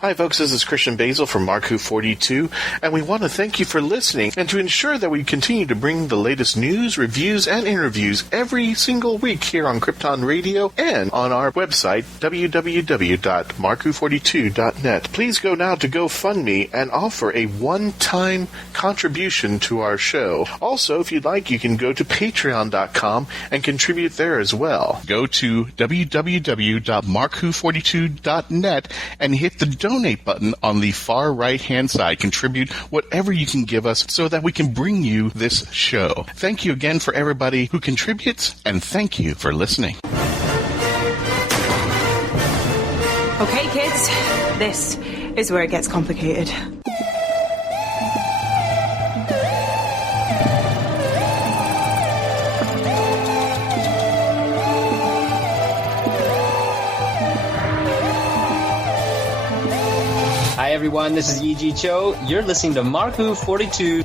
Hi folks, this is Christian-basel from Mark-Who42, and we want to thank you for listening, and to ensure that we continue to bring the latest news, reviews, and interviews every single week here on Krypton Radio and on our website, www.mark-who42.net. Please go now to GoFundMe and offer a one-time contribution to our show. Also, if you'd like, you can go to patreon.com and contribute there as well. Go to www.mark-who42.net and hit the donate button on the far right-hand side. Contribute whatever you can give us so that we can bring you this show. Thank you again for everybody who contributes, and thank you for listening. Okay, kids, this is where it gets complicated. Hi everyone, this is E.G. Cho. You're listening to Mark-Who42.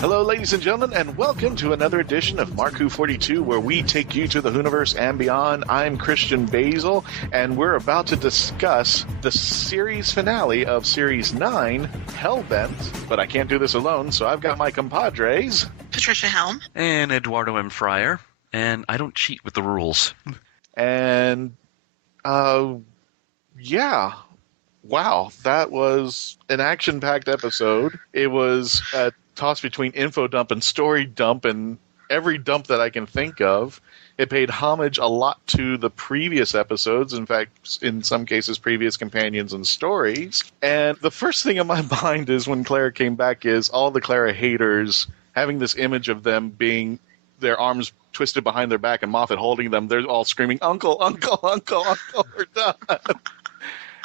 Hello, ladies and gentlemen, and welcome to another edition of Mark-Who42, where we take you to the Hooniverse and beyond. I'm Christian-basel, and we're about to discuss the series finale of Series 9, Hellbent. But I can't do this alone, so I've got my compadres, Patricia-helm. And eduardo-m-freyre. And I don't cheat with the rules. And, yeah. Wow, that was an action-packed episode. It was a toss between info dump and story dump and every dump that I can think of. It paid homage a lot to the previous episodes, in fact, in some cases, previous companions and stories. And the first thing in my mind is when Clara came back is all the Clara haters having this image of them being their arms twisted behind their back and Moffat holding them. They're all screaming, "Uncle, Uncle, Uncle, Uncle, we're done."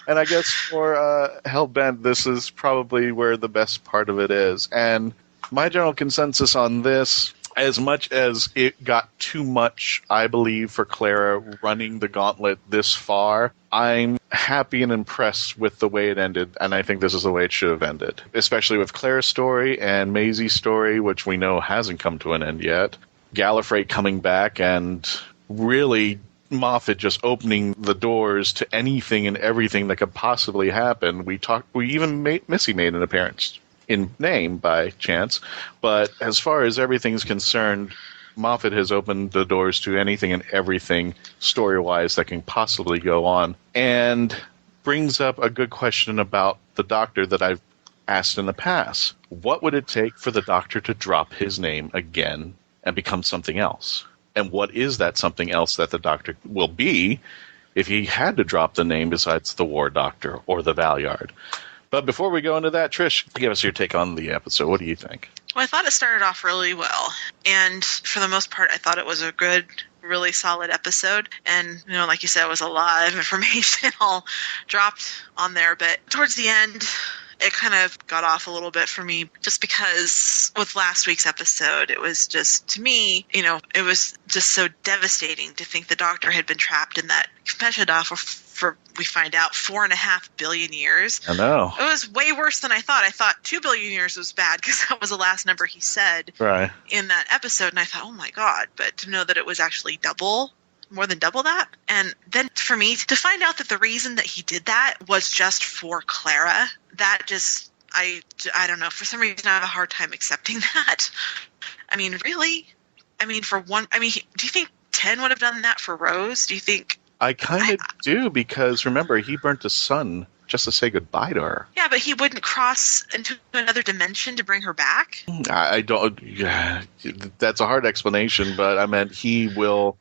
And I guess for Hellbent, this is probably where the best part of it is. And my general consensus on this, as much as it got too much, I believe, for Clara running the gauntlet this far, I'm happy and impressed with the way it ended, and I think this is the way it should have ended. Especially with Clara's story and Maisie's story, which we know hasn't come to an end yet. Gallifrey coming back, and really Moffat just opening the doors to anything and everything that could possibly happen. Missy made an appearance in name by chance, but as far as everything's concerned, Moffat has opened the doors to anything and everything story-wise that can possibly go on, and brings up a good question about the Doctor that I've asked in the past. What would it take for the Doctor to drop his name again and become something else? And what is that something else that the Doctor will be if he had to drop the name besides the War Doctor or the Valeyard? But before we go into that, Trish, give us your take on the episode. What do you think? Well, I thought it started off really well. And for the most part, I thought it was a good, really solid episode. And, like you said, it was a lot of information all dropped on there. But towards the end, it kind of got off a little bit for me, just because with last week's episode, it was just, to me, it was just so devastating to think the Doctor had been trapped in that Peshadah for we find out 4.5 billion years. I know. It was way worse than I thought. I thought 2 billion years was bad because that was the last number he said in that episode. And I thought, oh my God, but to know that it was actually more than double that. And then for me to find out that the reason that he did that was just for Clara, that just, I don't know, for some reason I have a hard time accepting that. I mean, really? I mean, do you think 10 would have done that for Rose? Do you think? I kind of do, because remember, he burnt his son just to say goodbye to her. Yeah, but he wouldn't cross into another dimension to bring her back? I don't. Yeah, that's a hard explanation, but I meant he will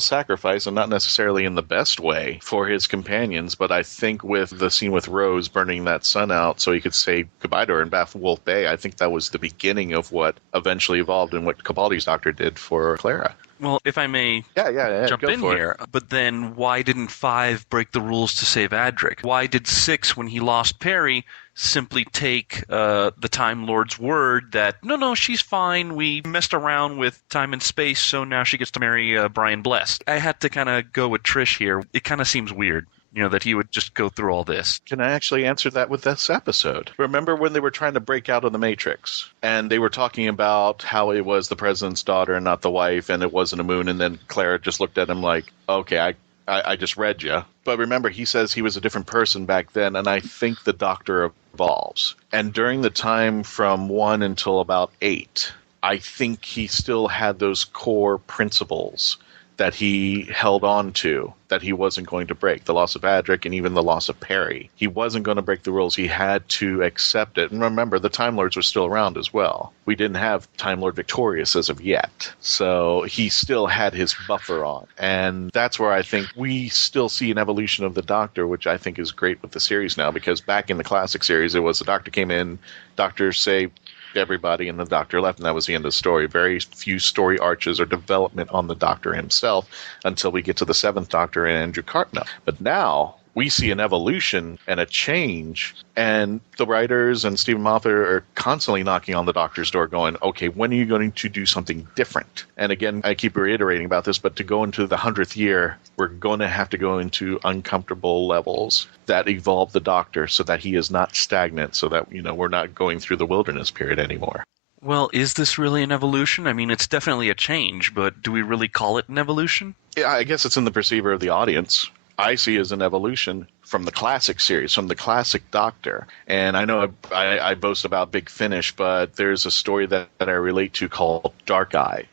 sacrifice, and not necessarily in the best way, for his companions. But I think with the scene with Rose burning that son out so he could say goodbye to her in Bath Wolf Bay, I think that was the beginning of what eventually evolved in what Capaldi's Doctor did for Clara. Well, if I may jump in here, but then why didn't 5 break the rules to save Adric? Why did 6, when he lost Perry, simply take the Time Lord's word that, no, she's fine, we messed around with time and space, so now she gets to marry Brian Blessed? I had to kind of go with Trish here. It kind of seems weird. that he would just go through all this. Can I actually answer that with this episode? Remember when they were trying to break out of the Matrix and they were talking about how it was the president's daughter and not the wife, and it wasn't a moon, and then Clara just looked at him like, okay, I just read you. But remember, he says he was a different person back then, and I think the Doctor evolves. And during the time from 1 until about 8, I think he still had those core principles that he held on to, that he wasn't going to break. The loss of Adric and even the loss of Perry. He wasn't going to break the rules. He had to accept it. And remember, the Time Lords were still around as well. We didn't have Time Lord Victorious as of yet. So he still had his buffer on. And that's where I think we still see an evolution of the Doctor, which I think is great with the series now, because back in the classic series, it was the Doctor came in, Doctor saved everybody, and the Doctor left, and that was the end of the story. Very few story arches or development on the Doctor himself until we get to the 7th Doctor and Andrew Cartmel. But now we see an evolution and a change, and the writers and Stephen Moffat are constantly knocking on the Doctor's door going, okay, when are you going to do something different? And again, I keep reiterating about this, but to go into the 100th year, we're going to have to go into uncomfortable levels that evolve the Doctor so that he is not stagnant, so that, we're not going through the wilderness period anymore. Well, is this really an evolution? I mean, it's definitely a change, but do we really call it an evolution? Yeah, I guess it's in the perceiver of the audience. I see as an evolution from the classic series, from the classic Doctor. And I know I boast about Big Finish, but there's a story that I relate to called Dark Eyes.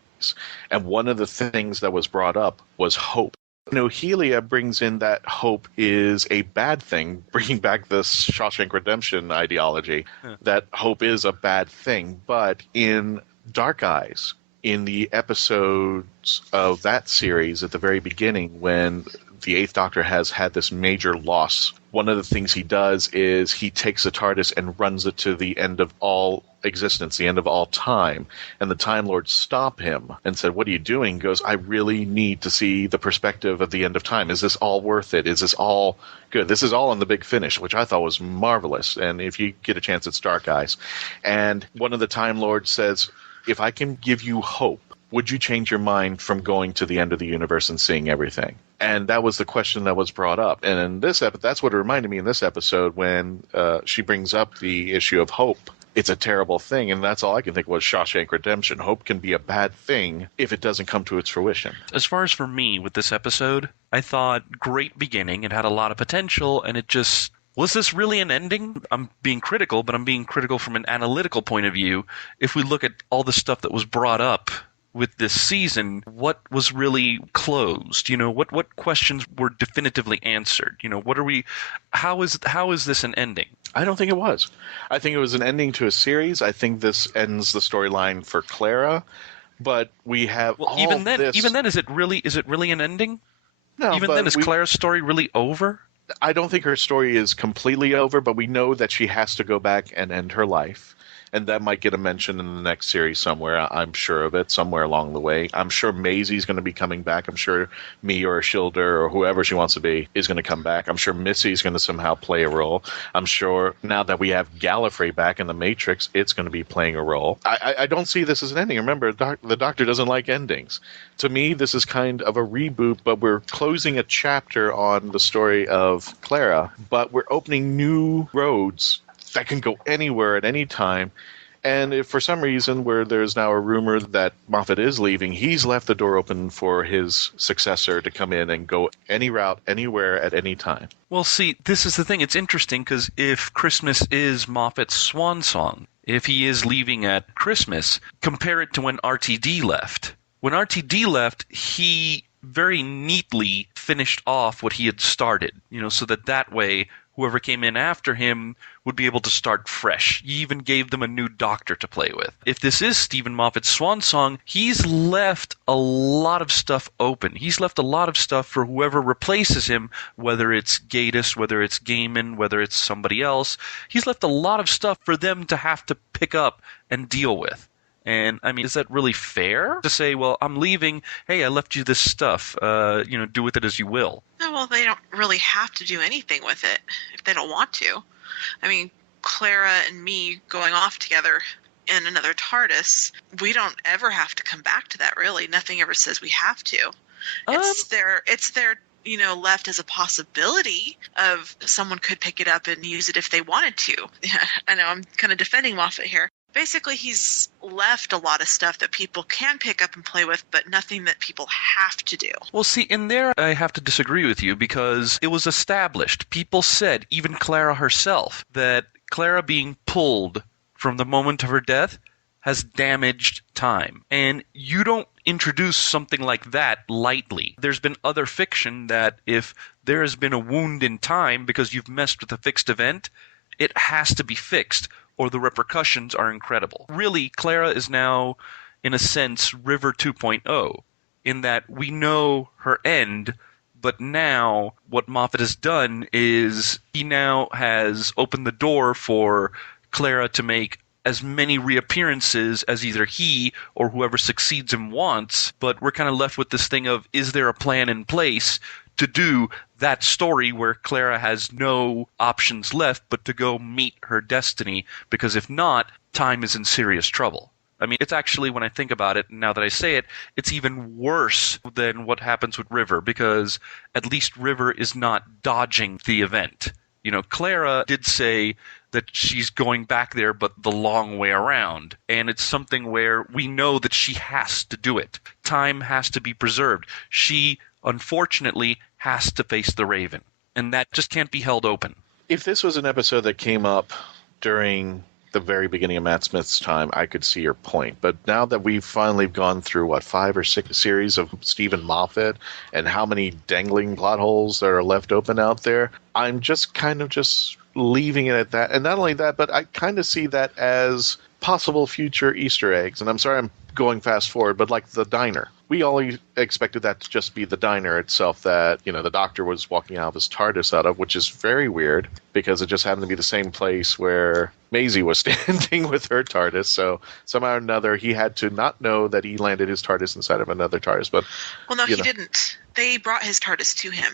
And one of the things that was brought up was hope. Helia brings in that hope is a bad thing, bringing back this Shawshank Redemption ideology, that hope is a bad thing. But in Dark Eyes, in the episodes of that series at the very beginning, when the 8th Doctor has had this major loss, one of the things he does is he takes the TARDIS and runs it to the end of all existence, the end of all time. And the Time Lords stop him and said, what are you doing? He goes, I really need to see the perspective of the end of time. Is this all worth it? Is this all good? This is all in the Big Finish, which I thought was marvelous. And if you get a chance, it's Dark Eyes. And one of the Time Lords says, if I can give you hope, would you change your mind from going to the end of the universe and seeing everything? And that was the question that was brought up. And in this episode, that's what it reminded me in this episode when she brings up the issue of hope. It's a terrible thing, and that's all I can think was Shawshank Redemption. Hope can be a bad thing if it doesn't come to its fruition. As far as for me with this episode, I thought great beginning. It had a lot of potential, and it just... Was this really an ending? I'm being critical, but I'm being critical from an analytical point of view. If we look at all the stuff that was brought up with this season, what was really closed? What questions were definitively answered? How is this an ending? I don't think it was. I think it was an ending to a series. I think this ends the storyline for Clara, but we have even then, is it really an ending? No. Even then, is Clara's story really over? I don't think her story is completely over, but we know that she has to go back and end her life. And that might get a mention in the next series somewhere. I'm sure of it, somewhere along the way. I'm sure Maisie's going to be coming back. I'm sure me or Shilder or whoever she wants to be is going to come back. I'm sure Missy's going to somehow play a role. I'm sure now that we have Gallifrey back in the Matrix, it's going to be playing a role. I don't see this as an ending. Remember, the Doctor doesn't like endings. To me, this is kind of a reboot, but we're closing a chapter on the story of Clara, but we're opening new roads that can go anywhere at any time. And if for some reason where there's now a rumor that Moffat is leaving, he's left the door open for his successor to come in and go any route, anywhere, at any time. Well, see, this is the thing. It's interesting because if Christmas is Moffat's swan song, if he is leaving at Christmas, compare it to when RTD left. When RTD left, he very neatly finished off what he had started, so that way whoever came in after him would be able to start fresh. He even gave them a new Doctor to play with. If this is Stephen Moffat's swan song, he's left a lot of stuff open. He's left a lot of stuff for whoever replaces him, whether it's Gatiss, whether it's Gaiman, whether it's somebody else. He's left a lot of stuff for them to have to pick up and deal with. And, I mean, is that really fair to say, well, I'm leaving, hey, I left you this stuff, do with it as you will? No, well, they don't really have to do anything with it if they don't want to. I mean, Clara and me going off together in another TARDIS, we don't ever have to come back to that, really. Nothing ever says we have to. It's their left as a possibility of someone could pick it up and use it if they wanted to. I know I'm kind of defending Moffat here. Basically, he's left a lot of stuff that people can pick up and play with, but nothing that people have to do. Well, see, in there, I have to disagree with you because it was established. People said, even Clara herself, that Clara being pulled from the moment of her death has damaged time. And you don't introduce something like that lightly. There's been other fiction that if there has been a wound in time because you've messed with a fixed event, it has to be fixed, or the repercussions are incredible. Really, Clara is now, in a sense, River 2.0, in that we know her end, but now what Moffat has done is he now has opened the door for Clara to make as many reappearances as either he or whoever succeeds him wants, but we're kind of left with this thing of, is there a plan in place to do that story where Clara has no options left but to go meet her destiny? Because if not, time is in serious trouble. I mean, it's actually, when I think about it, now that I say it, it's even worse than what happens with River, because at least River is not dodging the event. Clara did say that she's going back there, but the long way around. And it's something where we know that she has to do it. Time has to be preserved. She, unfortunately, has to face the Raven. And that just can't be held open. If this was an episode that came up during the very beginning of Matt Smith's time, I could see your point. But now that we've finally gone through, 5 or 6 series of Stephen Moffat and how many dangling plot holes that are left open out there, I'm just kind of leaving it at that. And not only that, but I kind of see that as possible future Easter eggs. And I'm sorry I'm going fast forward, but like the diner. We always expected that to just be the diner itself that, the doctor was walking out of his TARDIS out of, which is very weird because it just happened to be the same place where Maisie was standing with her TARDIS. So somehow or another, he had to not know that he landed his TARDIS inside of another TARDIS. But well, no, he didn't. They brought his TARDIS to him.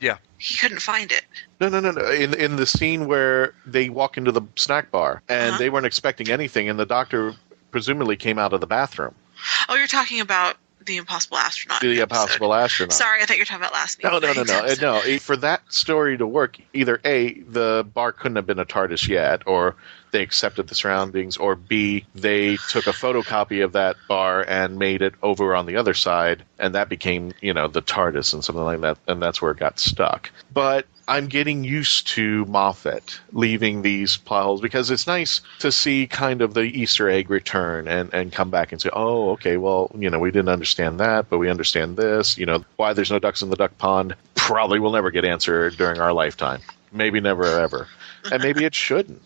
Yeah. He couldn't find it. No. In the scene where they walk into the snack bar and they weren't expecting anything, and the doctor presumably came out of the bathroom. Oh, you're talking about the Impossible Astronaut. The Impossible Astronaut. Sorry, I thought you were talking about last week. No. For that story to work, either A, the bar couldn't have been a TARDIS yet, or they accepted the surroundings, or B, they took a photocopy of that bar and made it over on the other side, and that became, the TARDIS and something like that, and that's where it got stuck. But I'm getting used to Moffat leaving these plot holes because it's nice to see kind of the Easter egg return and come back and say, oh, okay, well, we didn't understand that, but we understand this. Why there's no ducks in the duck pond probably will never get answered during our lifetime. Maybe never ever. And maybe it shouldn't.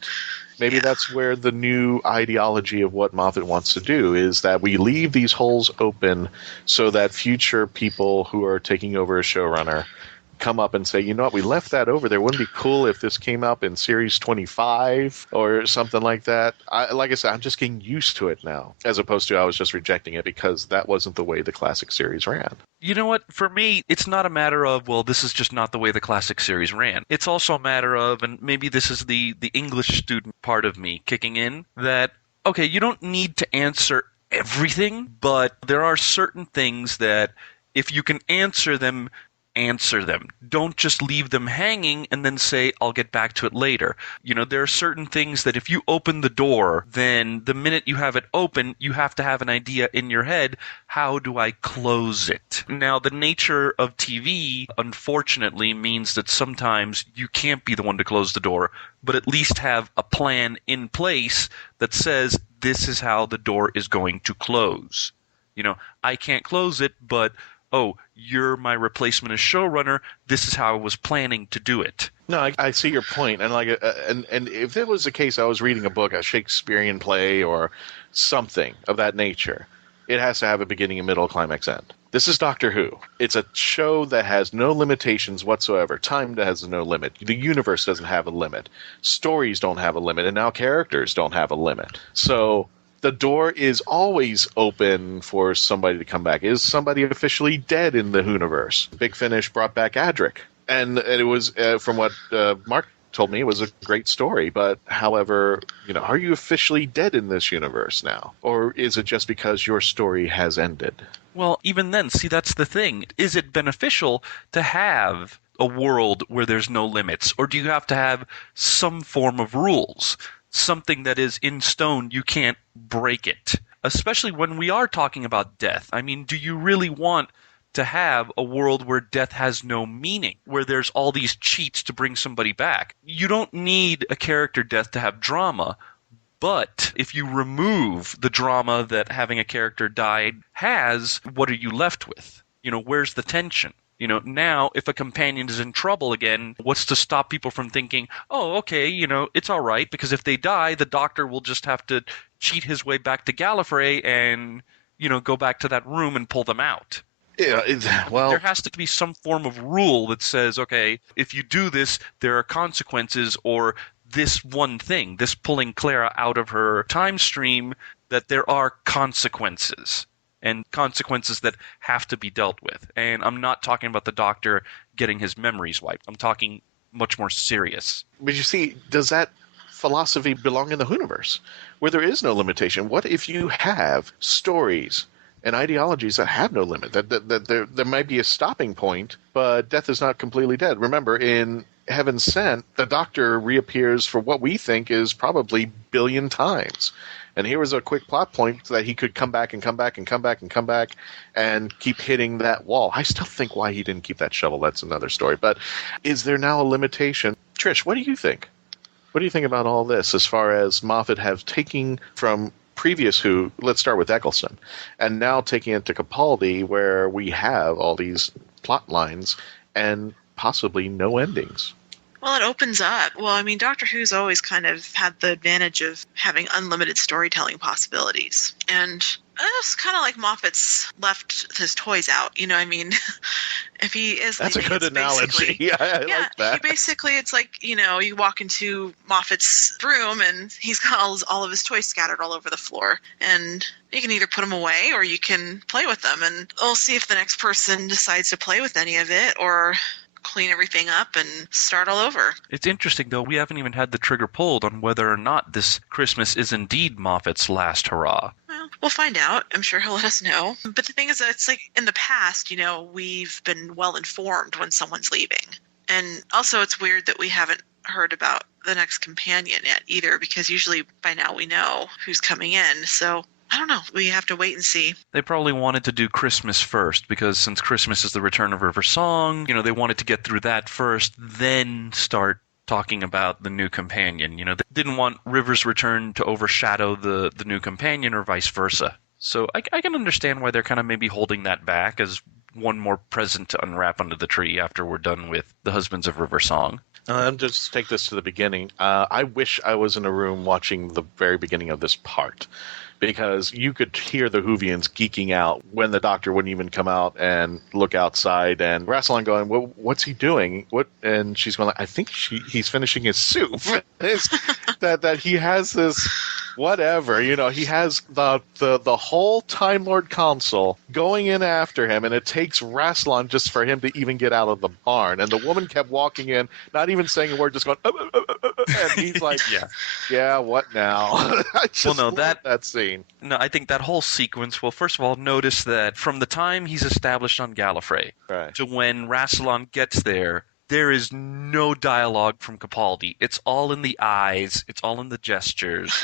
Maybe that's where the new ideology of what Moffat wants to do is that we leave these holes open so that future people who are taking over as showrunner come up and say, you know what, we left that over there. Wouldn't it be cool if this came up in series 25 or something like that? Like I said, I'm just getting used to it now, as opposed to I was just rejecting it because that wasn't the way the classic series ran. You know what? For me, it's not a matter of, well, this is just not the way the classic series ran. It's also a matter of, and maybe this is the English student part of me kicking in, that, okay, you don't need to answer everything, but there are certain things that if you can answer them, Don't just leave them hanging and then say, I'll get back to it later. There are certain things that if you open the door, then the minute you have it open, you have to have an idea in your head, how do I close it? Now, the nature of TV, unfortunately, means that sometimes you can't be the one to close the door, but at least have a plan in place that says, this is how the door is going to close. I can't close it, but oh, you're my replacement as showrunner. This is how I was planning to do it. No, I see your point. And and if it was the case, I was reading a book, a Shakespearean play or something of that nature, it has to have a beginning, a middle, climax, end. This is Doctor Who. It's a show that has no limitations whatsoever. Time has no limit. The universe doesn't have a limit. Stories don't have a limit. And now characters don't have a limit. So the door is always open for somebody to come back. Is somebody officially dead in the Whoniverse? Big Finish brought back Adric. And it was, from what Mark told me it was a great story, but however, are you officially dead in this universe now? Or is it just because your story has ended? Well, even then, see, that's the thing. Is it beneficial to have a world where there's no limits? Or do you have to have some form of rules? Something that is in stone, you can't break it. Especially when we are talking about death. I mean, do you really want to have a world where death has no meaning, where there's all these cheats to bring somebody back? You don't need a character death to have drama, but if you remove the drama that having a character die has, what are you left with? Where's the tension? Now if a companion is in trouble again, what's to stop people from thinking, oh, okay, it's all right, because if they die, the doctor will just have to cheat his way back to Gallifrey and, go back to that room and pull them out. Yeah, well, there has to be some form of rule that says, okay, if you do this, there are consequences, or this one thing, this pulling Clara out of her time stream, that there are consequences, and consequences that have to be dealt with. And I'm not talking about the Doctor getting his memories wiped. I'm talking much more serious. But you see, does that philosophy belong in the Whoniverse, where there is no limitation? What if you have stories and ideologies that have no limit, that there might be a stopping point, but death is not completely dead? Remember, in Heaven Sent, the Doctor reappears for what we think is probably billion times. And here was a quick plot point that he could come back and come back and come back and come back and keep hitting that wall. I still think why he didn't keep that shovel, that's another story. But is there now a limitation? Trish, what do you think? What do you think about all this as far as Moffat have taken from previous Who, let's start with Eccleston, and now taking it to Capaldi, where we have all these plot lines and possibly no endings? Well, it opens up. Well, I mean, Doctor Who's always kind of had the advantage of having unlimited storytelling possibilities. And it's kind of like Moffat's left his toys out. I mean, if he is That's leaving, a good analogy. Yeah, I like that. He basically, it's like, you walk into Moffat's room and he's got all of his toys scattered all over the floor. And you can either put them away or you can play with them. And we'll see if the next person decides to play with any of it or clean everything up and start all over. It's interesting, though, we haven't even had the trigger pulled on whether or not this Christmas is indeed Moffat's last hurrah. Well, we'll find out. I'm sure he'll let us know. But the thing is that it's like in the past, we've been well informed when someone's leaving. And also it's weird that we haven't heard about the next companion yet either, because usually by now we know who's coming in. So I don't know. We have to wait and see. They probably wanted to do Christmas first, because since Christmas is the return of River Song, they wanted to get through that first, then start talking about the new companion. They didn't want River's return to overshadow the new companion or vice versa. So I can understand why they're kind of maybe holding that back as one more present to unwrap under the tree after we're done with the Husbands of River Song. Just take this to the beginning. I wish I was in a room watching the very beginning of this part, because you could hear the Whovians geeking out when the Doctor wouldn't even come out and look outside, and Rassilon going, well, what's he doing? What? And she's going, I think he's finishing his soup. that he has this whatever, he has the whole Time Lord Council going in after him, and it takes Rassilon just for him to even get out of the barn. And the woman kept walking in, not even saying a word, just going, and he's like, yeah, what now? I just love that scene. No, I think that whole sequence, well, first of all, notice that from the time he's established on Gallifrey to when Rassilon gets there is no dialogue from Capaldi. It's all in the eyes. It's all in the gestures.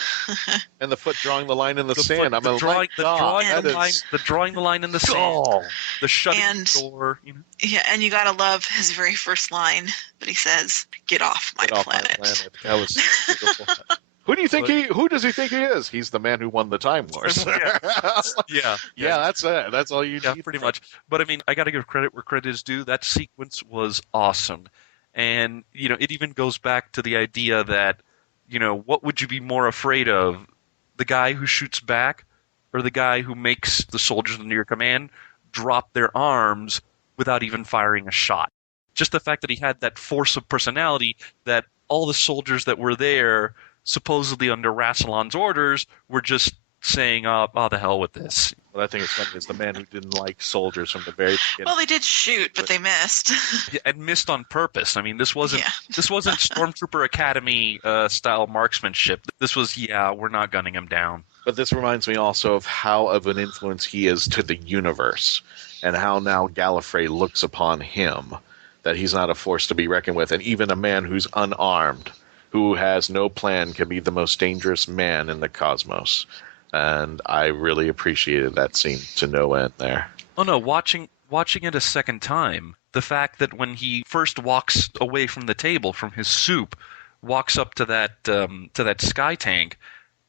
And the foot drawing the line in the sand. The drawing the line in the sand. The shutting the door. Yeah, and you gotta love his very first line that he says, "Get off my planet." That was beautiful. Who does he think he is? He's the man who won the Time Wars. Yeah, that's it. That's all you need. Pretty much. But I mean, I got to give credit where credit is due. That sequence was awesome. And, it even goes back to the idea that, what would you be more afraid of? The guy who shoots back or the guy who makes the soldiers under your command drop their arms without even firing a shot? Just the fact that he had that force of personality that all the soldiers that were there supposedly under Rassilon's orders were just saying, oh, the hell with this. What I think is funny is the man who didn't like soldiers from the very beginning. Well, they did shoot, but they missed. And missed on purpose. I mean, this wasn't Stormtrooper Academy style marksmanship. This was, we're not gunning him down. But this reminds me also of how of an influence he is to the universe, and how now Gallifrey looks upon him, that he's not a force to be reckoned with, and even a man who's unarmed, who has no plan, can be the most dangerous man in the cosmos. And I really appreciated that scene to no end there. Oh no, watching it a second time, the fact that when he first walks away from the table, from his soup, walks up to that sky tank,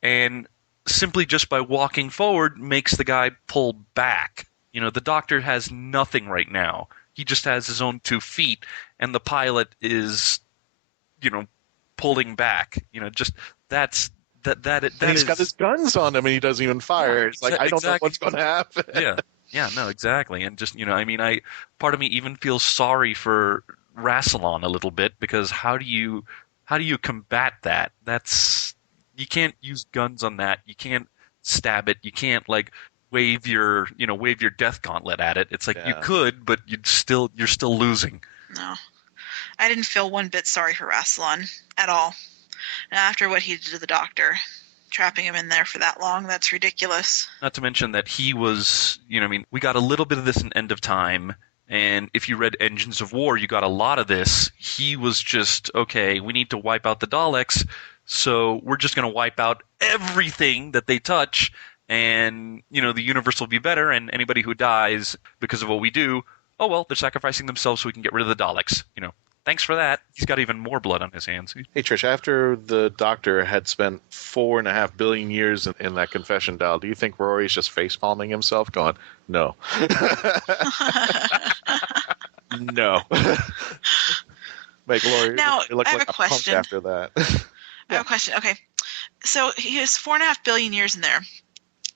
and simply just by walking forward makes the guy pull back. You know, the Doctor has nothing right now. He just has his own 2 feet, and the pilot is, you know, pulling back. You know, just that he's got his guns on him and he doesn't even fire. Yeah, it's like, I don't know what's going to happen. Yeah, no, exactly. And just, you know, I mean, part of me even feels sorry for Rassilon a little bit, because how do you combat that? You can't use guns on that. You can't stab it. You can't wave your death gauntlet at it. It's like you could, but you're still losing. No, I didn't feel one bit sorry for Rassilon at all. And after what he did to the Doctor, trapping him in there for that long, that's ridiculous. Not to mention that he was, you know, I mean, we got a little bit of this in End of Time, and if you read Engines of War, you got a lot of this. He was just, okay, we need to wipe out the Daleks, so we're just going to wipe out everything that they touch, and, you know, the universe will be better, and anybody who dies because of what we do, oh well, they're sacrificing themselves so we can get rid of the Daleks, you know. Thanks for that. He's got even more blood on his hands. Hey, Trish, after the Doctor had spent 4.5 billion years in that confession dial, do you think Rory's just face-palming himself, going, no? No. Make Laurie look I have like a question. punk after that. I have a question. Okay. So he was 4.5 billion years in there.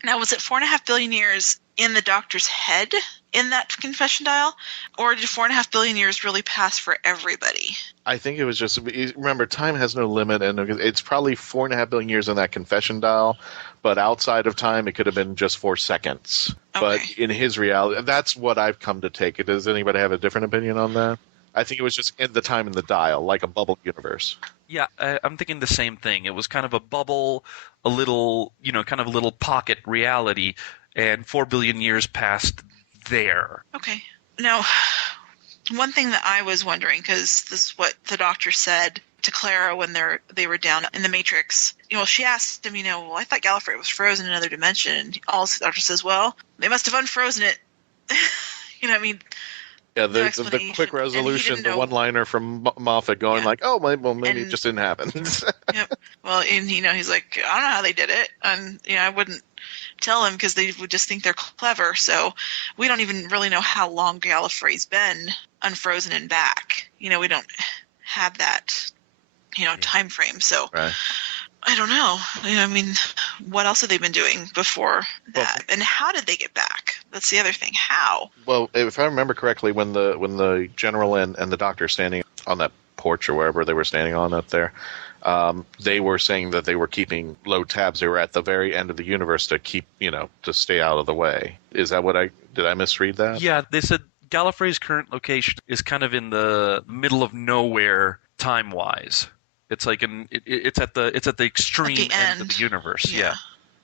Now, was it 4.5 billion years in the Doctor's head in that confession dial, or did 4.5 billion years really pass for everybody? I think it was just, remember, time has no limit, and it's probably 4.5 billion years in that confession dial, but outside of time, it could have been just 4 seconds. Okay. But in his reality, that's what I've come to take it. Does anybody have a different opinion on that? I think it was just in the time in the dial, like a bubble universe. Yeah, I'm thinking the same thing. It was kind of a bubble, a little, you know, kind of a little pocket reality, and 4 billion years passed there. Okay. Now, one thing that I was wondering, because this is what the Doctor said to Clara when they were down in the Matrix. You know, she asked him, you know, well, I thought Gallifrey was frozen in another dimension. And all the Doctor says, well, they must have unfrozen it. You know, I mean... Yeah, the quick resolution, the one-liner from Moffat going like, oh, well, maybe it just didn't happen. Yep. Well, and, you know, he's like, I don't know how they did it. And, you know, I wouldn't tell him because they would just think they're clever. So we don't even really know how long Gallifrey's been unfrozen and back. You know, we don't have that, you know, time frame. So right. I don't know. You know, I mean, what else have they been doing before that? And how did they get back? That's the other thing. How? Well, if I remember correctly, when the general and the Doctor are standing on that porch or wherever they were standing on up there, they were saying that they were keeping low tabs. They were at the very end of the universe to keep, you know, to stay out of the way. Is that did I misread that? Yeah, they said Gallifrey's current location is kind of in the middle of nowhere time-wise. It's like it's at the extreme end of the universe. Yeah.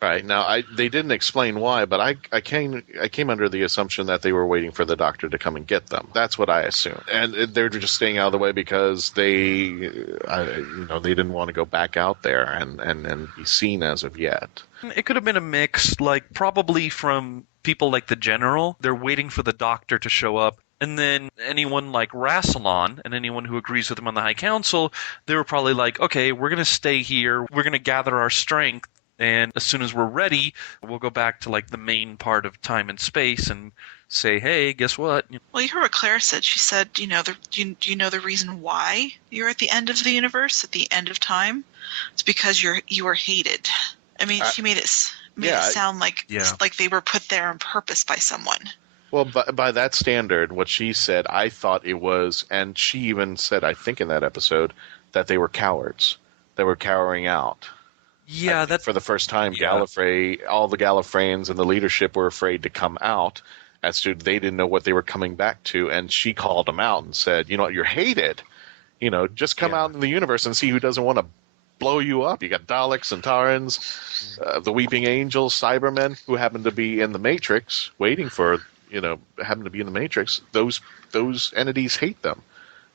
Right. Now, they didn't explain why, but I came under the assumption that they were waiting for the Doctor to come and get them. That's what I assumed. And they're just staying out of the way because they didn't want to go back out there and be seen as of yet. It could have been a mix, like probably from people like the General. They're waiting for the Doctor to show up. And then anyone like Rassilon and anyone who agrees with him on the High Council, they were probably like, okay, we're going to stay here. We're going to gather our strength. And as soon as we're ready, we'll go back to like the main part of time and space and say, hey, guess what? Well, you heard what Clara said. She said, you know, do you know the reason why you're at the end of the universe, at the end of time? It's because you are hated. I mean, she made it sound like they were put there on purpose by someone. Well, by that standard, what she said, I thought it was, and she even said, I think in that episode, that they were cowards. They were cowering out. I think for the first time, Gallifrey, all the Gallifreyans and the leadership were afraid to come out as to they didn't know what they were coming back to. And she called them out and said, you know what, you're hated. You know, just come out in the universe and see who doesn't want to blow you up. You got Daleks and Tarans, the Weeping Angels, Cybermen, who happen to be in the Matrix, waiting for, happen to be in the Matrix. Those entities hate them.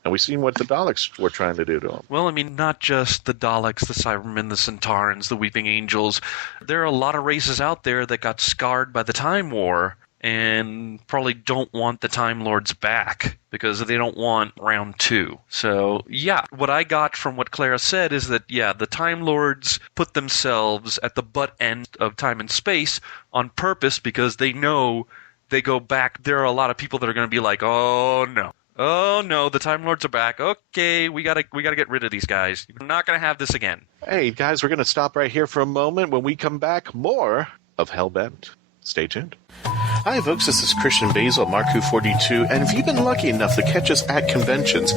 And we've seen what the Daleks were trying to do to them. Well, I mean, not just the Daleks, the Cybermen, the Centaurans, the Weeping Angels. There are a lot of races out there that got scarred by the Time War and probably don't want the Time Lords back because they don't want round 2. So, yeah, what I got from what Clara said is that, the Time Lords put themselves at the butt end of time and space on purpose because they know they go back. There are a lot of people that are going to be like, oh, no, the Time Lords are back. Okay, we gotta get rid of these guys. We're not gonna have this again. Hey, guys, we're gonna stop right here for a moment. When we come back, more of Hellbent. Stay tuned. Hi, folks. This is Christian Basel, Mark-Who42, and if you've been lucky enough to catch us at conventions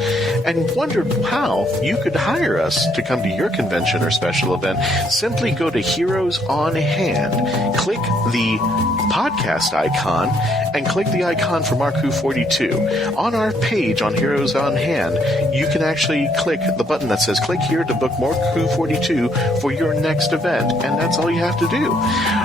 and wondered how you could hire us to come to your convention or special event, simply go to Heroes on Hand, click the podcast icon, and click the icon for Mark-Who42. On our page on Heroes on Hand, you can actually click the button that says click here to book Mark-Who42 for your next event, and that's all you have to do.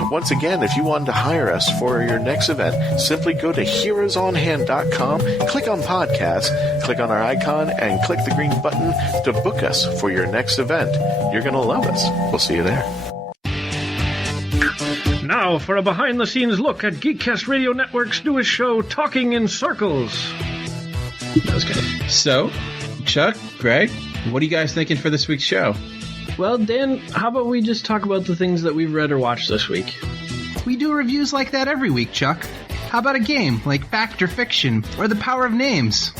Once again, if you wanted to hire us for your next event, simply go to heroesonhand.com, click on podcast, click on our icon, and click the green button to book us for your next event. You're going to love us. We'll see you there. Now for a behind-the-scenes look at Geekcast Radio Network's newest show, Talking in Circles. That was good. So, Chuck, Greg, what are you guys thinking for this week's show? Well, Dan, how about we just talk about the things that we've read or watched this week? We do reviews like that every week, Chuck. How about a game like Fact or Fiction or The Power of Names?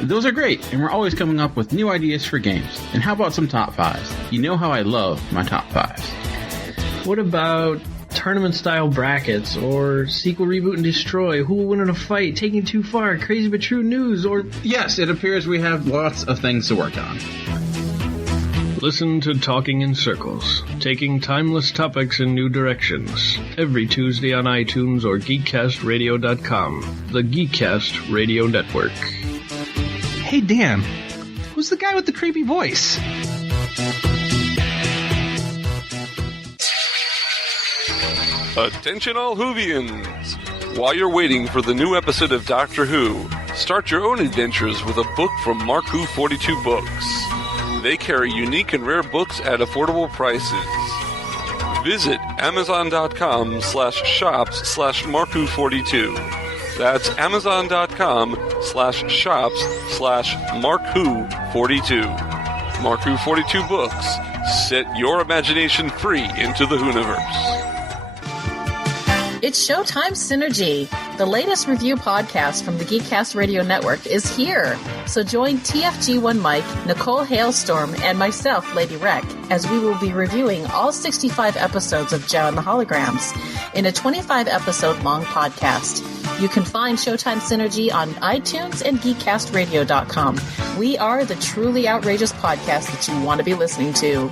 Those are great, and we're always coming up with new ideas for games. And how about some top 5s? You know how I love my top 5s. What about tournament-style brackets, or sequel, reboot, and destroy? Who will win in a fight? Taking too far? Crazy but true news? Or yes, it appears we have lots of things to work on. Listen to Talking in Circles, taking timeless topics in new directions. Every Tuesday on iTunes or GeekCastRadio.com, the Geekcast Radio Network. Hey, Dan, who's the guy with the creepy voice? Attention all Whovians! While you're waiting for the new episode of Doctor Who, start your own adventures with a book from Mark-Who42 Books. They carry unique and rare books at affordable prices. Visit Amazon.com/shops/Mark-Who42. That's Amazon.com/shops/Mark-Who42. Mark-Who42 Books. Set your imagination free into the Whoniverse. It's Showtime Synergy. The latest review podcast from the Geekcast Radio Network is here. So join TFG1 Mike, Nicole Hailstorm, and myself, Lady Rec, as we will be reviewing all 65 episodes of Joe and the Holograms in a 25-episode-long podcast. You can find Showtime Synergy on iTunes and GeekCastRadio.com. We are the truly outrageous podcast that you want to be listening to.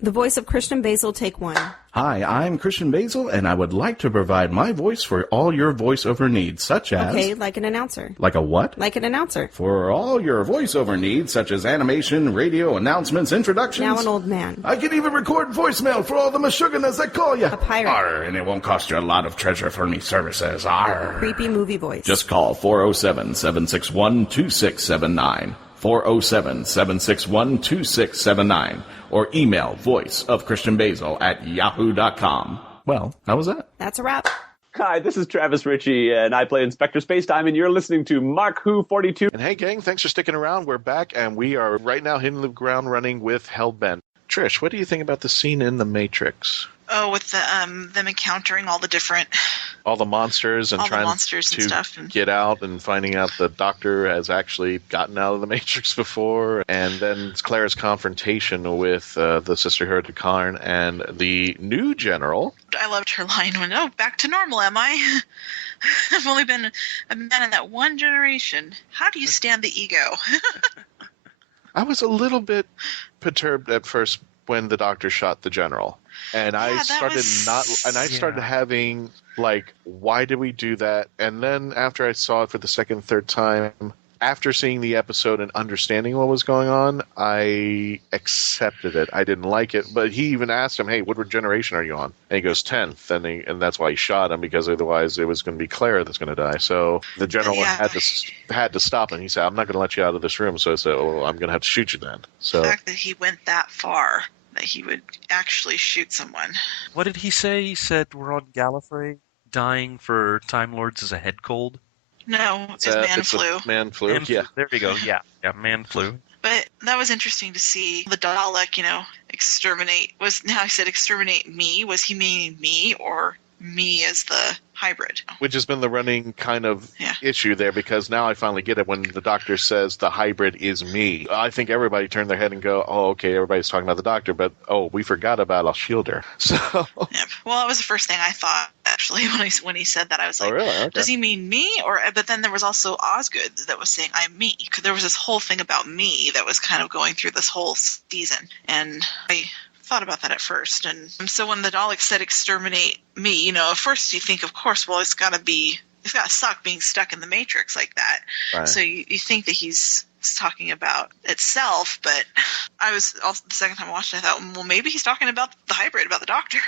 The voice of Christian Basel, take 1. Hi, I'm Christian Basel, and I would like to provide my voice for all your voiceover needs, such as... Okay, like an announcer. Like a what? Like an announcer. For all your voiceover needs, such as animation, radio, announcements, introductions... Now an old man. I can even record voicemail for all the Meshuggahs that call you. A pirate. Arr, and it won't cost you a lot of treasure for me services. Arr. Creepy movie voice. Just call 407-761-2679. 407-761-2679. Or email voiceofchristianbasel@yahoo.com. Well, how was that? That's a wrap. Hi, this is Travis Ritchie, and I play Inspector Spacetime, and you're listening to Mark-Who42. And hey, gang, thanks for sticking around. We're back, and we are right now hitting the ground running with Hellbent. Trish, what do you think about the scene in The Matrix? Oh, with them encountering all the different... all the monsters and trying to get out and finding out the Doctor has actually gotten out of the Matrix before. And then Clara's confrontation with the Sisterhood of Karn and the new general. I loved her line when, oh, back to normal, am I? I've only been a man in that one generation. How do you stand the ego? I was a little bit perturbed at first when the doctor shot the general. And I started having, like, why did we do that? And then after I saw it for the second, third time, after seeing the episode and understanding what was going on, I accepted it. I didn't like it, but he even asked him, hey, what regeneration are you on? And he goes 10th, and that's why he shot him, because otherwise it was going to be Clara that's going to die. So the general had to stop him. He said, I'm not going to let you out of this room. So I said, oh, I'm going to have to shoot you then. So the fact that he went that far, that he would actually shoot someone. What did he say? He said we're on Gallifrey. Dying for Time Lords is a head cold. No, it's man flu. Man flu, yeah. There we go, yeah, man flu. But that was interesting to see the Dalek, exterminate. Now I said exterminate me. Was he meaning me or me as the hybrid? Which has been the running kind of issue there, because now I finally get it when the doctor says the hybrid is me. I think everybody turned their head and go, oh, okay, everybody's talking about the doctor, but we forgot about a shielder. So yeah. Well, that was the first thing I thought, actually, when he said that. I was like, oh, really? Okay. Does he mean me? But then there was also Osgood that was saying I'm me, because there was this whole thing about me that was kind of going through this whole season, and I thought about that at first. And so when the Dalek said exterminate me, at first you think, of course, well, it's got to suck being stuck in the Matrix like that. Right. So you think that he's talking about itself, but I was also, the second time I watched it, I thought, well, maybe he's talking about the hybrid, about the doctor.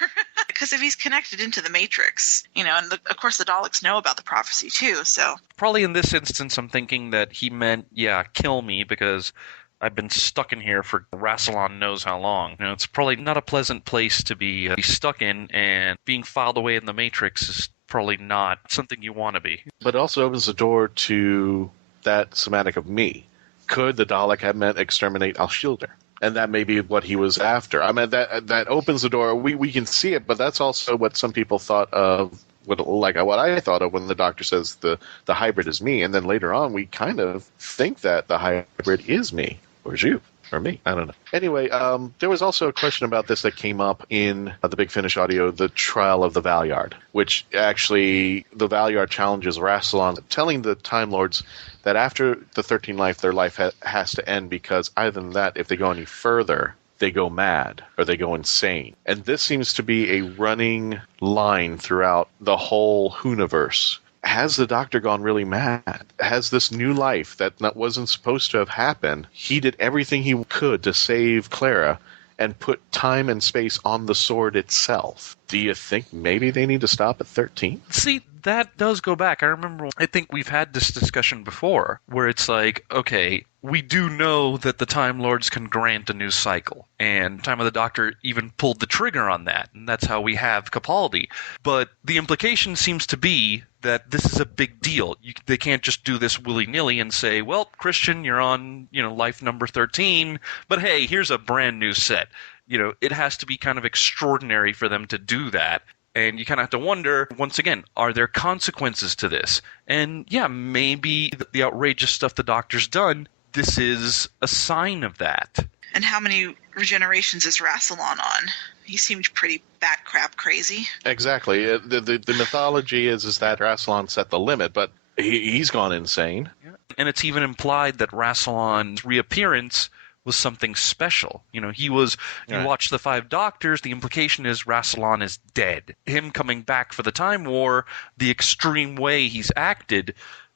Because if he's connected into the Matrix, and of course the Daleks know about the prophecy too, so. Probably in this instance I'm thinking that he meant, kill me, because I've been stuck in here for Rassilon knows how long. It's probably not a pleasant place to be stuck in, and being filed away in the Matrix is probably not something you want to be. But it also opens the door to that semantic of me. Could the Dalek have meant exterminate Al-Shielder? And that may be what he was after. I mean, that opens the door. We can see it, but that's also what some people thought of, what I thought of when the doctor says the hybrid is me. And then later on, we kind of think that the hybrid is me. Or is you? Or me? I don't know. Anyway, there was also a question about this that came up in the Big Finish audio, the trial of the Valyard, which actually the Valyard challenges Rassilon, telling the Time Lords that after the 13th life, their life has to end, because other than that, if they go any further, they go mad or they go insane. And this seems to be a running line throughout the whole Whoniverse. Has the Doctor gone really mad? Has this new life that wasn't supposed to have happened? He did everything he could to save Clara and put time and space on the sword itself. Do you think maybe they need to stop at 13? See, that does go back. I think we've had this discussion before, where it's like, okay, we do know that the Time Lords can grant a new cycle, and Time of the Doctor even pulled the trigger on that, and that's how we have Capaldi. But the implication seems to be that this is a big deal. They can't just do this willy-nilly and say, well, Christian, you're on, life number 13, but hey, here's a brand new set. It has to be kind of extraordinary for them to do that. And you kind of have to wonder, once again, are there consequences to this? And yeah, maybe the outrageous stuff the Doctor's done, this is a sign of that. And how many regenerations is Rassilon on? He seemed pretty bat crap crazy. Exactly. The mythology is that Rassilon set the limit, but he's gone insane. Yeah. And it's even implied that Rassilon's reappearance was something special. You watch the Five Doctors, the implication is Rassilon is dead. Him coming back for the Time War, the extreme way he's acted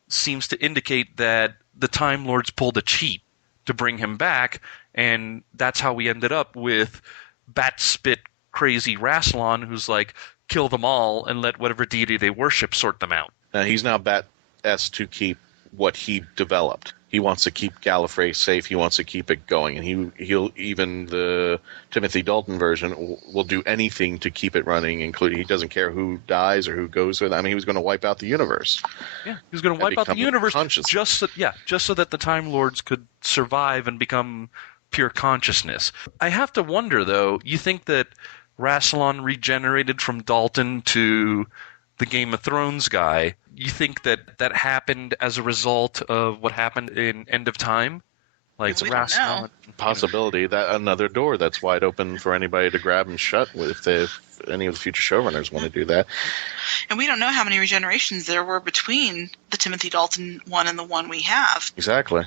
seems to indicate that the Time Lords pulled a cheat to bring him back, and that's how we ended up with bat spit crazy Rassilon, who's like, kill them all and let whatever deity they worship sort them out. He's now bat-S to keep what he developed. He wants to keep Gallifrey safe. He wants to keep it going, and he'll even the Timothy Dalton version will do anything to keep it running, including he doesn't care who dies or who goes with. I mean, he was going to wipe out the universe. Yeah, he was going to wipe out the universe just so that the Time Lords could survive and become pure consciousness. I have to wonder, though. You think that Rassilon regenerated from Dalton to the Game of Thrones guy? You think that happened as a result of what happened in End of Time? Like it's a possibility that another door that's wide open for anybody to grab and shut if any of the future showrunners want to do that. And we don't know how many regenerations there were between the Timothy Dalton one and the one we have. Exactly.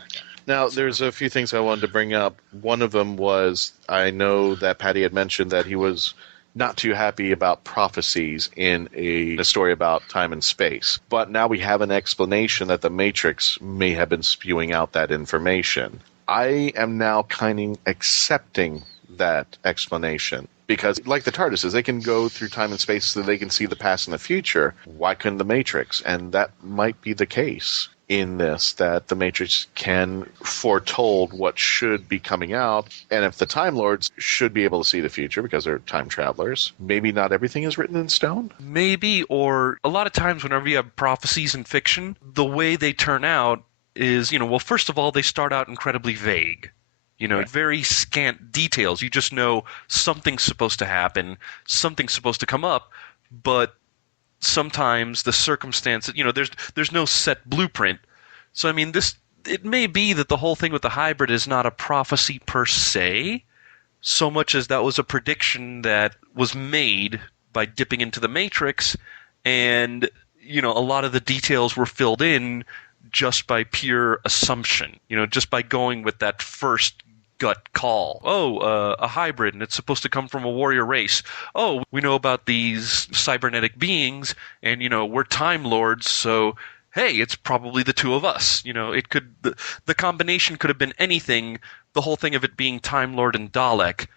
Now, there's a few things I wanted to bring up. One of them was, I know that Patty had mentioned that he was not too happy about prophecies in a story about time and space. But now we have an explanation that the Matrix may have been spewing out that information. I am now kind of accepting that explanation. Because, like the TARDISes, they can go through time and space so they can see the past and the future. Why couldn't the Matrix? And that might be the case in this, that the Matrix can foretold what should be coming out. And if the Time Lords should be able to see the future because they're time travelers, maybe not everything is written in stone? Maybe, or a lot of times whenever you have prophecies in fiction, the way they turn out is, well, first of all, they start out incredibly vague. Right. Very scant details. You just know something's supposed to happen, something's supposed to come up, but sometimes the circumstances, there's no set blueprint. So, it may be that the whole thing with the hybrid is not a prophecy per se, so much as that was a prediction that was made by dipping into the Matrix, and, a lot of the details were filled in just by pure assumption, just by going with that first gut call. A hybrid, and it's supposed to come from a warrior race. Oh, we know about these cybernetic beings, and, we're Time Lords, so, hey, it's probably the two of us. The combination could have been anything. The whole thing of it being Time Lord and Dalek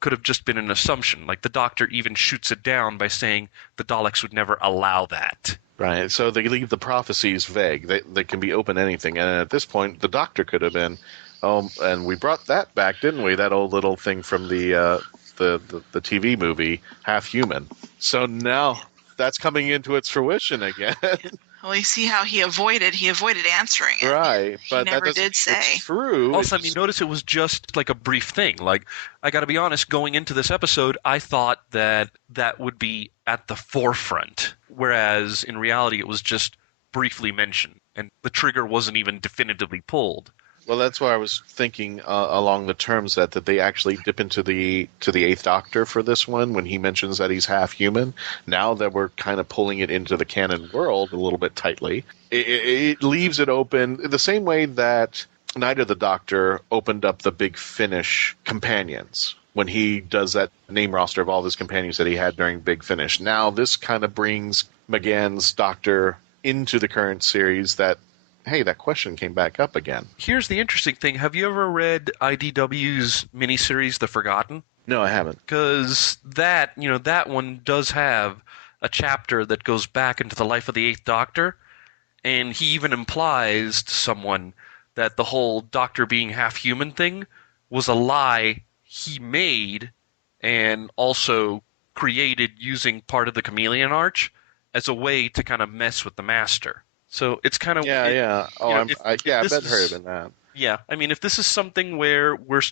could have just been an assumption. Like, the Doctor even shoots it down by saying the Daleks would never allow that. Right, so they leave the prophecies vague. They can be open anything, and at this point, the Doctor could have been, and we brought that back, didn't we? That old little thing from the TV movie, Half Human. So now that's coming into its fruition again. Well, you see how he avoided answering it. Right, but he never that did say. It's true. Also, notice it was just like a brief thing. Like, I got to be honest, going into this episode, I thought that would be at the forefront, whereas in reality, it was just briefly mentioned, and the trigger wasn't even definitively pulled. Well, that's why I was thinking along the terms that they actually dip into the Eighth Doctor for this one when he mentions that he's half human. Now that we're kind of pulling it into the canon world a little bit tightly, it leaves it open the same way that Night of the Doctor opened up the Big Finish companions when he does that name roster of all of his companions that he had during Big Finish. Now this kind of brings McGann's Doctor into the current series that, hey, that question came back up again. Here's the interesting thing. Have you ever read IDW's miniseries, The Forgotten? No, I haven't. Because that one does have a chapter that goes back into the life of the Eighth Doctor, and he even implies to someone that the whole Doctor being half-human thing was a lie he made and also created using part of the Chameleon Arch as a way to kind of mess with the Master. So it's kind of I've heard of that. Yeah, if this is something where we're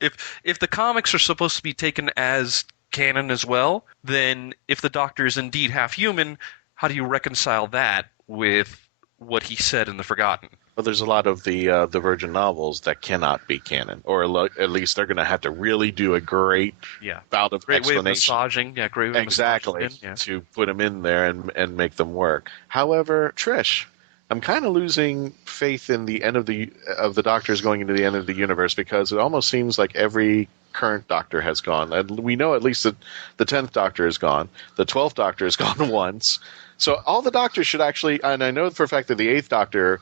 if the comics are supposed to be taken as canon as well, then if the Doctor is indeed half human, how do you reconcile that with what he said in The Forgotten? Well, there's a lot of the Virgin novels that cannot be canon, or at least they're going to have to really do a great bout of great explanation. Way of massaging, great way of exactly to put them in there and make them work. However, Trish, I'm kind of losing faith in the end of the Doctors going into the end of the universe, because it almost seems like every current Doctor has gone. We know at least that the 10th Doctor is gone. The 12th Doctor has gone once. So all the Doctors should actually, and I know for a fact that the 8th Doctor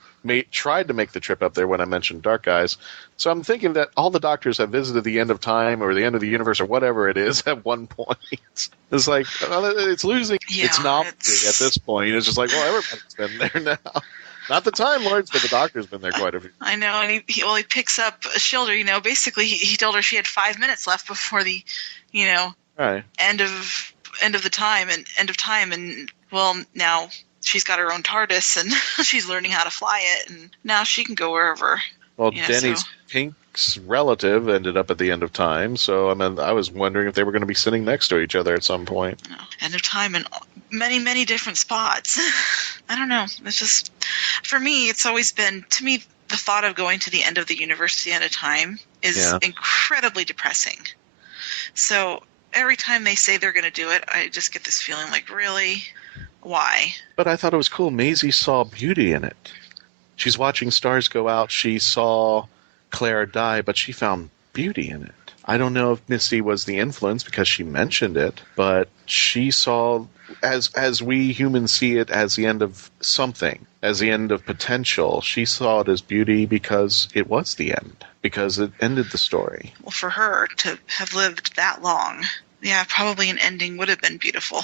tried to make the trip up there when I mentioned Dark Eyes. So I'm thinking that all the Doctors have visited the end of time or the end of the universe or whatever it is at one point. It's like, it's losing its novelty at this point. It's just like, well, everybody's been there now. Not the Time Lords, but the Doctor's been there quite a few. I know, and he picks up Shilder. Basically he told her she had 5 minutes left before the, right. end of time, and well, now she's got her own TARDIS and she's learning how to fly it, and now she can go wherever. Well, Denny's Pink's relative ended up at the end of time, so I was wondering if they were going to be sitting next to each other at some point. End of time in many, many different spots. I don't know. It's just, for me, it's always been, to me, the thought of going to the end of the universe, the end of time, is incredibly depressing. So every time they say they're going to do it, I just get this feeling like, really? Why? But I thought it was cool. Maisie saw beauty in it. She's watching stars go out. She saw Clara die, but she found beauty in it. I don't know if Misty was the influence because she mentioned it, but she saw, as we humans see it, as the end of something, as the end of potential. She saw it as beauty because it was the end, because it ended the story. Well, for her to have lived that long, yeah, probably an ending would have been beautiful.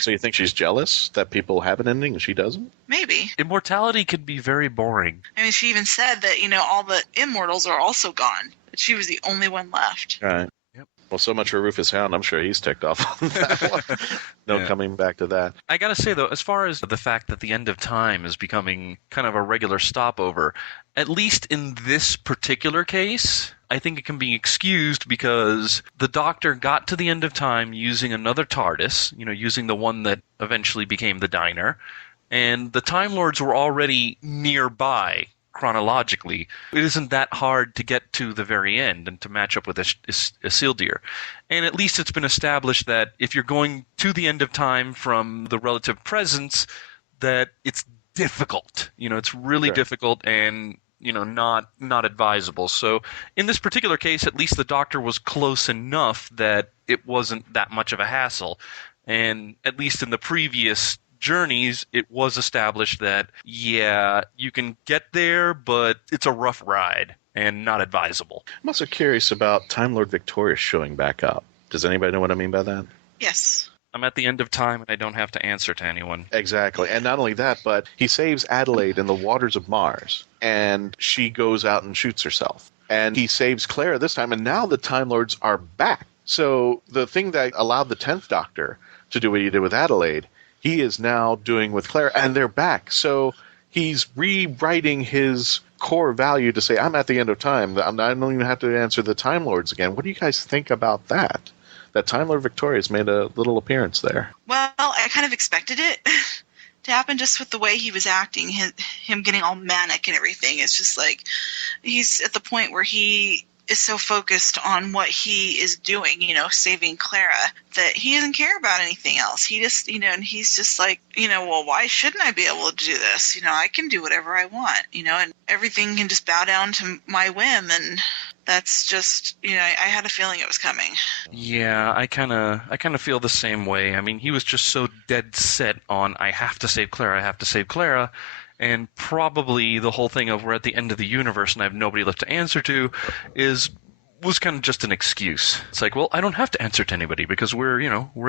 So you think she's jealous that people have an ending and she doesn't? Maybe. Immortality could be very boring. I mean, she even said that, all the immortals are also gone. But she was the only one left. Right. Yep. Well, so much for Rufus Hound. I'm sure he's ticked off on that one. No coming back to that. I gotta say, though, as far as the fact that the end of time is becoming kind of a regular stopover, at least in this particular case, I think it can be excused because the Doctor got to the end of time using another TARDIS, using the one that eventually became the Diner, and the Time Lords were already nearby chronologically. It isn't that hard to get to the very end and to match up with Isildur. And at least it's been established that if you're going to the end of time from the relative presence, that it's difficult. It's really difficult and not advisable. So in this particular case, at least the Doctor was close enough that it wasn't that much of a hassle. And at least in the previous journeys, it was established that, you can get there, but it's a rough ride and not advisable. I'm also curious about Time Lord Victorious showing back up. Does anybody know what I mean by that? Yes. I'm at the end of time and I don't have to answer to anyone. Exactly. And not only that, but he saves Adelaide in the waters of Mars, and she goes out and shoots herself. And he saves Clara this time, and now the Time Lords are back. So the thing that allowed the 10th Doctor to do what he did with Adelaide, he is now doing with Clara, and they're back. So he's rewriting his core value to say, I'm at the end of time. I don't even have to answer the Time Lords again. What do you guys think about that? That Time Lord Victorious made a little appearance there. Well, I kind of expected it to happen just with the way he was acting, him getting all manic and everything. It's just like he's at the point where he is so focused on what he is doing, saving Clara, that he doesn't care about anything else. He just, and he's just like, well, why shouldn't I be able to do this? I can do whatever I want, and everything can just bow down to my whim. And that's just, I had a feeling it was coming. Yeah, I kind of feel the same way. I mean, he was just so dead set on, I have to save Clara, and probably the whole thing of we're at the end of the universe and I have nobody left to answer to was kind of just an excuse. It's like, well, I don't have to answer to anybody because we're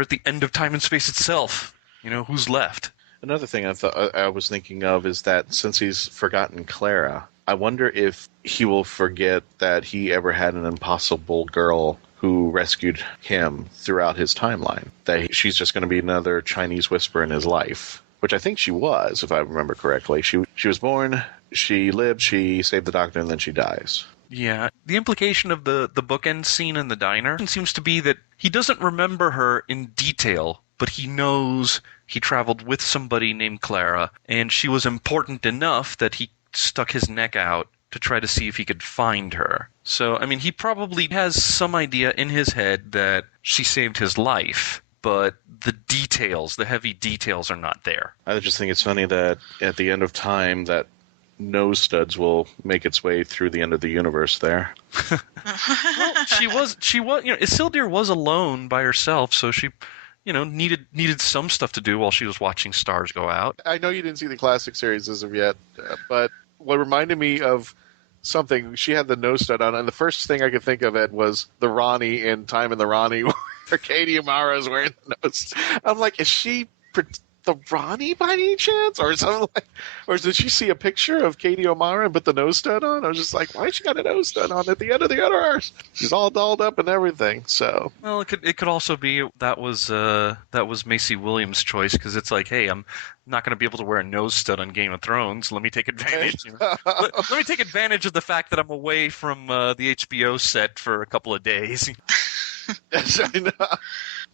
at the end of time and space itself. Who's left? Another thing I was thinking of is that since he's forgotten Clara, I wonder if he will forget that he ever had an impossible girl who rescued him throughout his timeline. That she's just going to be another Chinese whisper in his life, which I think she was, if I remember correctly. She was born, she lived, she saved the Doctor, and then she dies. Yeah, the implication of the bookend scene in the diner seems to be that he doesn't remember her in detail, but he knows he traveled with somebody named Clara, and she was important enough that he stuck his neck out to try to see if he could find her. So, I mean, he probably has some idea in his head that she saved his life, but the heavy details are not there. I just think it's funny that at the end of time that nose studs will make its way through the end of the universe there. Well, she was, Isildur was alone by herself, so she, needed some stuff to do while she was watching stars go out. I know you didn't see the classic series as of yet, but what reminded me of something, she had the nose stud on, and the first thing I could think of it was the Ronnie in Time in the Ronnie, where Katie O'Mara is wearing the nose. I'm like, is she the Ronnie by any chance, or something like? Or did she see a picture of Katie O'Mara and put the nose stud on? I was just like, why she got a nose stud on at the end of the universe? She's all dolled up and everything. So, well, it could also be that was Maise-Williams' choice, because it's like, hey, I'm not going to be able to wear a nose stud on Game of Thrones. Let me take advantage. Let me take advantage of the fact that I'm away from the HBO set for a couple of days. Yes, I know.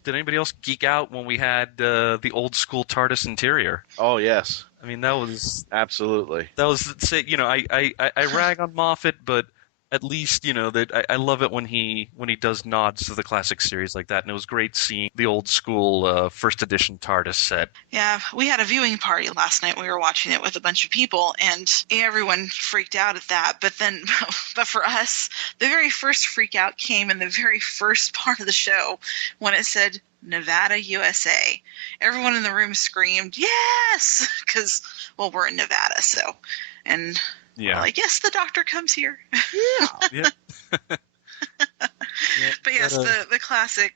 Did anybody else geek out when we had the old school TARDIS interior? Oh, yes. I mean, that was... Absolutely. That was, I rag on Moffat, but at least, that I love it when he does nods to the classic series like that, and it was great seeing the old school first edition TARDIS set. Yeah, we had a viewing party last night. We were watching it with a bunch of people, and everyone freaked out at that. But for us, the very first freak out came in the very first part of the show when it said Nevada, USA. Everyone in the room screamed, yes! Because, well, we're in Nevada, so. And we're like, yes, the doctor comes here. Yeah. But yes, the classic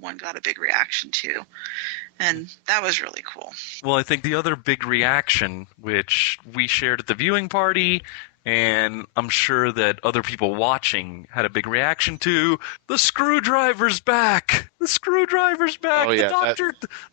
one got a big reaction too. And that was really cool. Well, I think the other big reaction, which we shared at the viewing party, and I'm sure that other people watching had a big reaction to, the screwdriver's back! The screwdriver's back! Oh, yeah,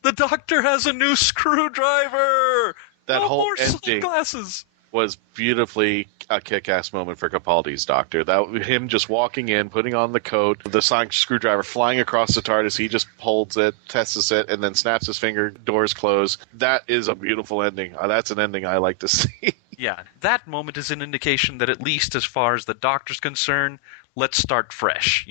the doctor has a new screwdriver! That no whole more ending sunglasses! Was beautifully a kick-ass moment for Capaldi's Doctor. That him just walking in, putting on the coat, the sonic screwdriver flying across the TARDIS, he just holds it, tests it, and then snaps his finger, doors close. That is a beautiful ending. That's an ending I like to see. Yeah, that moment is an indication that at least as far as the Doctor's concerned, let's start fresh.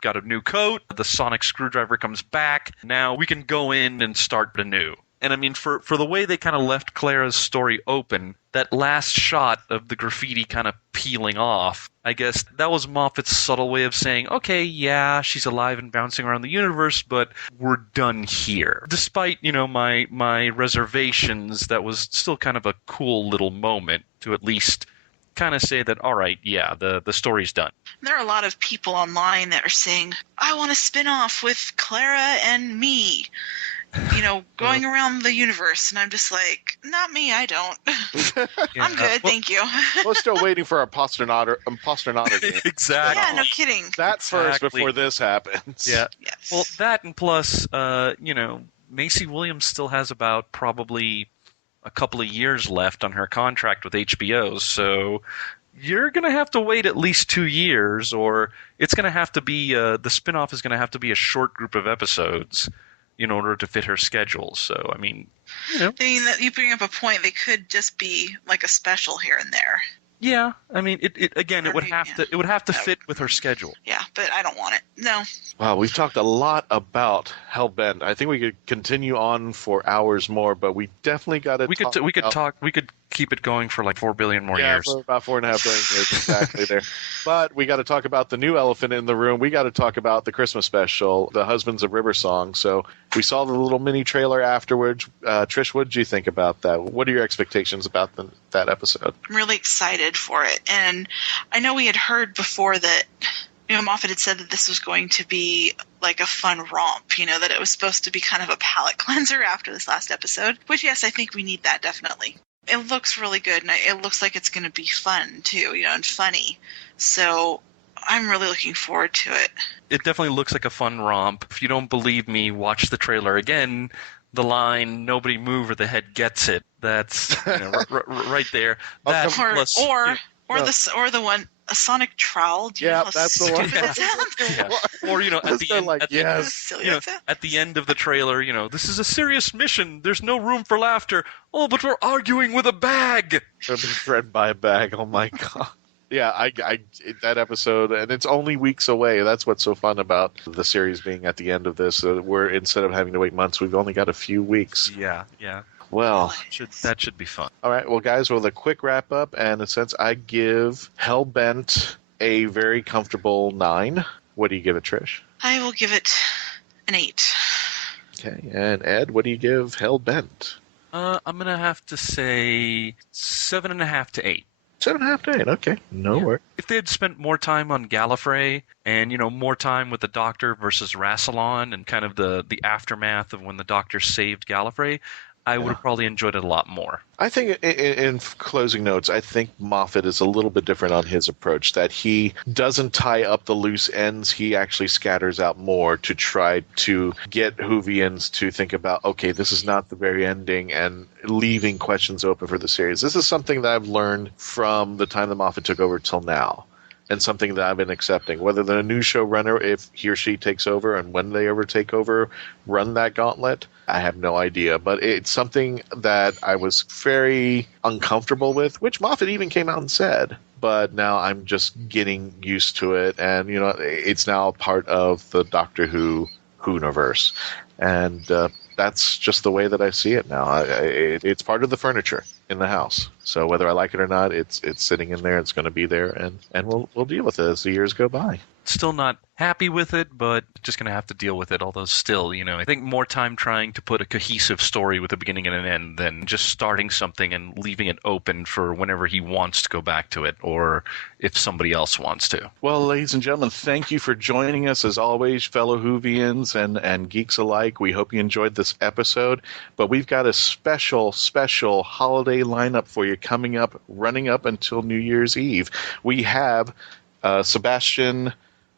Got a new coat, the sonic screwdriver comes back, now we can go in and start anew. And I mean, for the way they kind of left Clara's story open, that last shot of the graffiti kind of peeling off, I guess that was Moffat's subtle way of saying, okay, yeah, she's alive and bouncing around the universe, but we're done here. Despite, my reservations, that was still kind of a cool little moment to at least kind of say that, all right, yeah, the story's done. There are a lot of people online that are saying, I want a spin-off with Clara and me. Going around the universe, and I'm just like, not me, I don't. I'm good, thank you. We're still waiting for our imposter game. Exactly. Yeah, no kidding. That first before this happens. Yeah. Yes. Well, that and plus, Maise-Williams still has about probably a couple of years left on her contract with HBO, so you're going to have to wait at least 2 years, or it's going to have to be, the spinoff is going to have to be a short group of episodes in order to fit her schedule. So, I mean, You bring up a point. They could just be like a special here and there. Yeah, I mean, it would have to fit with her schedule. Yeah, but I don't want it. No. Wow, we've talked a lot about Hellbent. I think we could continue on for hours more, but we definitely got to. We could keep it going for like 4 billion more years. Yeah, for about 4.5 billion years exactly there. But we got to talk about the new elephant in the room. We got to talk about the Christmas special, The Husbands of River Song. So we saw the little mini trailer afterwards. Trish, what did you think about that? What are your expectations about that episode? I'm really excited for it, and I know we had heard before that. Moffat had said that this was going to be like a fun romp, that it was supposed to be kind of a palate cleanser after this last episode, which, yes, I think we need that definitely. It looks really good, and it looks like it's going to be fun, too, and funny. So I'm really looking forward to it. It definitely looks like a fun romp. If you don't believe me, watch the trailer again. The line, nobody move or the head gets it. That's right there. That plus, or the one, a sonic trowel. Do you know how that's the one. Yeah. Or at the end of the trailer, this is a serious mission. There's no room for laughter. Oh, but we're arguing with a bag. I've been threatened by a bag. Oh my god. Yeah, I that episode, and it's only weeks away. That's what's so fun about the series being at the end of this. We're, instead of having to wait months, we've only got a few weeks. Yeah. Well, that should be fun. All right, well, guys, with a quick wrap up, and in a sense, I give Hellbent a very comfortable 9. What do you give it, Trish? I will give it an 8. Okay, and Ed, what do you give Hellbent? I'm gonna have to say 7.5 to 8. 7.5 to 8. Okay, no worries. If they had spent more time on Gallifrey and more time with the Doctor versus Rassilon and kind of the aftermath of when the Doctor saved Gallifrey, I would have probably enjoyed it a lot more. I think in closing notes, I think Moffat is a little bit different on his approach, that he doesn't tie up the loose ends. He actually scatters out more to try to get Whovians to think about, okay, this is not the very ending, and leaving questions open for the series. This is something that I've learned from the time that Moffat took over till now. and something that I've been accepting. Whether the new showrunner, if he or she takes over and when they ever take over, run that gauntlet, I have no idea. But it's something that I was very uncomfortable with, which Moffat even came out and said. But now I'm just getting used to it, and it's now part of the Doctor Who universe, and that's just the way that I see it now. It's part of the furniture in the house. So whether I like it or not, it's sitting in there. It's going to be there, and we'll deal with it as the years go by. Still not happy with it, but just going to have to deal with it. Although still, I think more time trying to put a cohesive story with a beginning and an end than just starting something and leaving it open for whenever he wants to go back to it, or if somebody else wants to. Well, ladies and gentlemen, thank you for joining us as always, fellow Whovians and geeks alike. We hope you enjoyed this episode, but we've got a special holiday lineup for you coming up, running up until New Year's Eve. We have Sebastian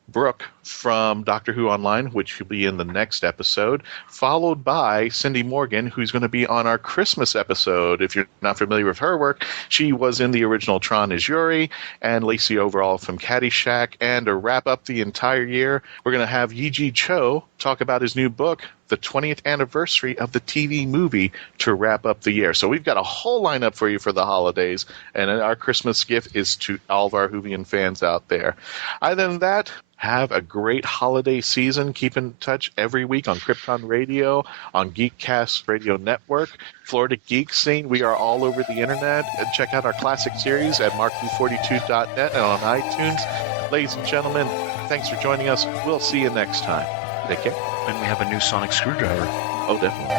Brooke from Doctor Who Online, which will be in the next episode, followed by Cindy Morgan, who's going to be on our Christmas episode. If you're not familiar with her work, she was in the original Tron as Yuri, and Lacey Overall from Caddyshack. And to wrap up the entire year, we're going to have Yi-Ji Cho talk about his new book, the 20th anniversary of the TV movie, to wrap up the year. So we've got a whole lineup for you for the holidays, and our Christmas gift is to all of our Whovian fans out there. Other than that, have a great holiday season. Keep in touch every week on Krypton Radio, on Geekcast Radio Network, Florida Geek Scene. We are all over the internet. And check out our classic series at mark-42.net and on iTunes. Ladies and gentlemen, thanks for joining us. We'll see you next time. Take care. And we have a new sonic screwdriver. Oh, definitely.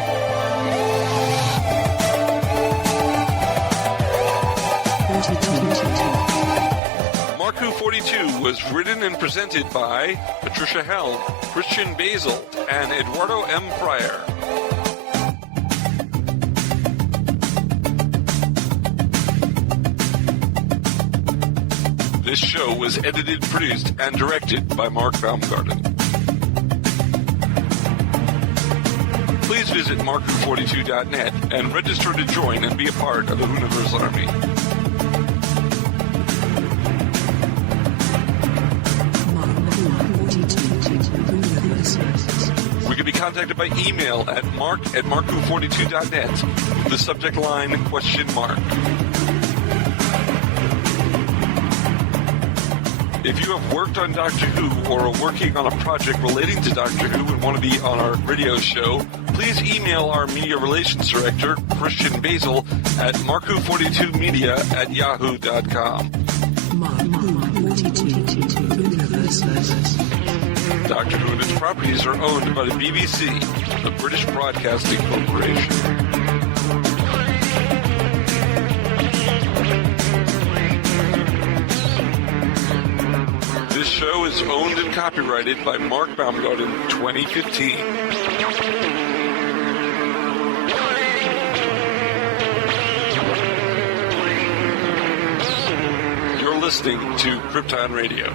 Mark Who 42 was written and presented by Patricia Helm, Christian-basel, and Eduardo-m-Freyre. This show was edited, produced, and directed by Mark Baumgarten. Please visit mark42.net and register to join and be a part of the Whoniverse Army. We can be contacted by email at mark@mark42.net. The subject line, ? If you have worked on Doctor Who or are working on a project relating to Doctor Who and want to be on our radio show, please email our media relations director, Christian-basel, at marku42media@yahoo.com. Doctor Who and its properties are owned by the BBC, the British Broadcasting Corporation. This show is owned and copyrighted by Mark Baumgarten, 2015. You're listening to Krypton Radio.